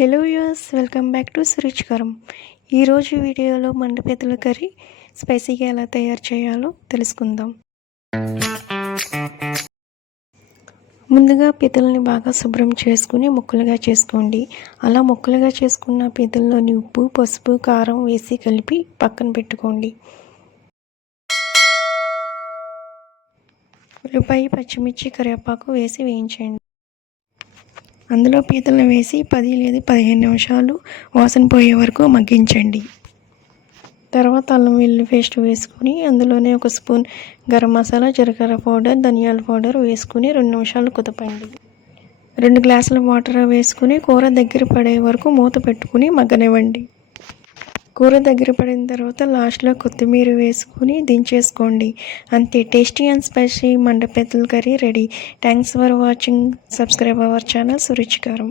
Hello యూస్ welcome back to Suruchikaram. ఈరోజు వీడియోలో మండపేతల కర్రీ స్పైసీగా ఎలా తయారు చేయాలో తెలుసుకుందాం. ముందుగా పీతల్ని బాగా శుభ్రం చేసుకుని ముక్కలుగా చేసుకోండి. అలా ముక్కలుగా చేసుకున్న పీతల్లోని ఉప్పు, పసుపు, కారం వేసి కలిపి పక్కన పెట్టుకోండి. ఉల్లిపాయ, పచ్చిమిర్చి, కరివేపాకు వేసి వేయించండి. అందులో పీతలను వేసి 10 లేదా 15 నిమిషాలు వాసన పోయే వరకు మగ్గించండి. తర్వాత అల్లం వెల్లుల్లి పేస్ట్ వేసుకుని అందులోనే 1 స్పూన్ గరం మసాలా, జీలకర్ర పౌడర్, ధనియాల పౌడర్ వేసుకుని 2 నిమిషాలు కుదపండి. 2 గ్లాసుల వాటర్ వేసుకుని కూర దగ్గర పడే వరకు మూత పెట్టుకుని మగ్గనివ్వండి. కూర దగ్గర పడిన తర్వాత లాస్ట్లో కొత్తిమీర వేసుకుని దించేసుకోండి. అంతే, టేస్టీ అండ్ స్పైసీ మండపేతల curry ready. Thanks for watching. Subscribe our channel సురుచికరం.